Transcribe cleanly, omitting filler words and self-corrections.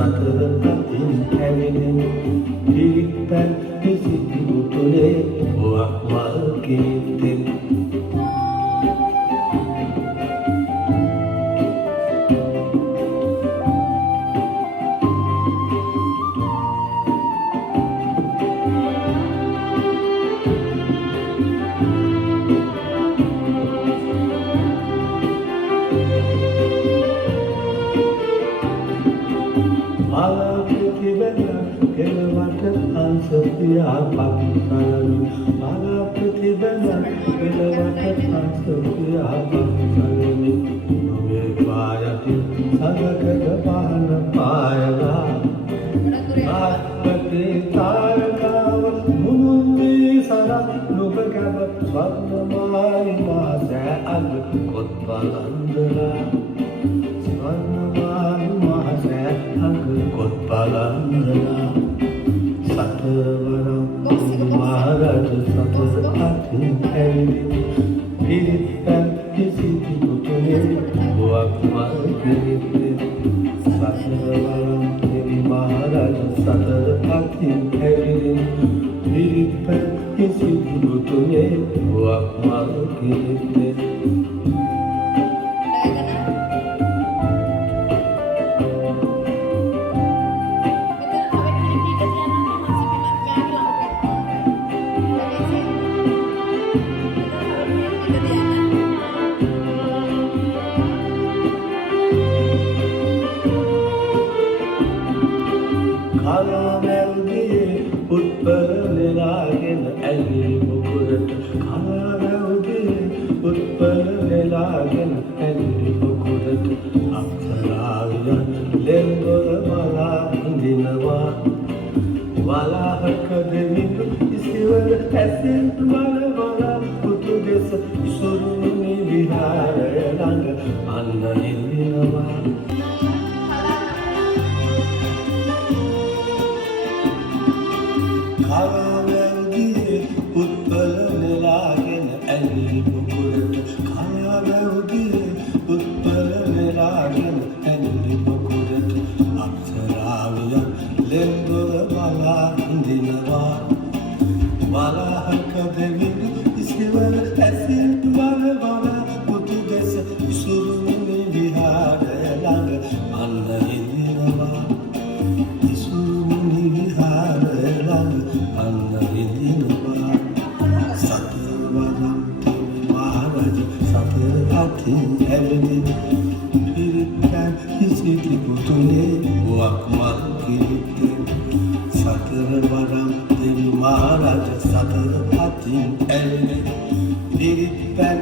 සතර අතින් ඇවිලෙන පිරිපැන් කිසිදි උතුලේ ඔවක් මල් කිනිත්තෙන් කෙලවට අංශපියා පක්කලමි මාලා ප්‍රතිබල කෙලවට අංශපියා පක්කලමි නොවේ පායති සගකද පාන පායලා ආත්මේ තාරකාව මුමුන්දී සරක් නුබගබ ස්වර්ණමායි මාසෑ අග කොත් බලන්දලා ස්වර්ණමායි මාසෑ අග කොත් බලන්දලා සතරවරම් මහරජ සතර අතින් ඇවිලෙන පිරිපැන් කිසිදි උතුලේ ඔවක් මල් කිනිත්තෙන් සතරවරම් මහරජ සතර අතින් ඇවිලෙන පිරිපැන් කිසිදි උතුලේ ඔවක් මල් කිනිත්තෙන් කලාවැව්දියේ උත්පලලාගෙන ඇලි මුකුරට කලාවැව්දියේ උත්පලලාගෙන ඇලි මුකුරට අක්ෂරාවියන් ලෙන්ගොර බලා හිඳිනවා වලාහක දෙවිඳු ඉසිවර ඇසින් වලවලා පුතු දෙස ඉසුරුනි විහාරය ළඟ අන්න හිඳිනවා කලාවැව්දියේ උත්පල නෙලාගෙන ඇලි මුකුරට කලාවැව්දියේ උත්පල නෙලාගෙන ඇලි මුකුරට අක්ෂරාවියන් ලෙන්ගොර බලා හිඳිනවා වලාහක දෙවිඳු ඉසිවර ඇසින් වලවලා පුතු දෙස ඉසුරුනි විහාරය ළඟ අන්න හිඳිනවා ඉසුරුනි විහාරය ළඟ අන්න හිඳිනවා සතරවරම් මහරජ සතර අතින් ඇවිලෙන පිරිපැන් කිසිදි උතුලේ ඔවක් මල් කිනිත්තෙන් සතරවරම් මහරජ සතර අතින් ඇවිලෙන පිරිපැන්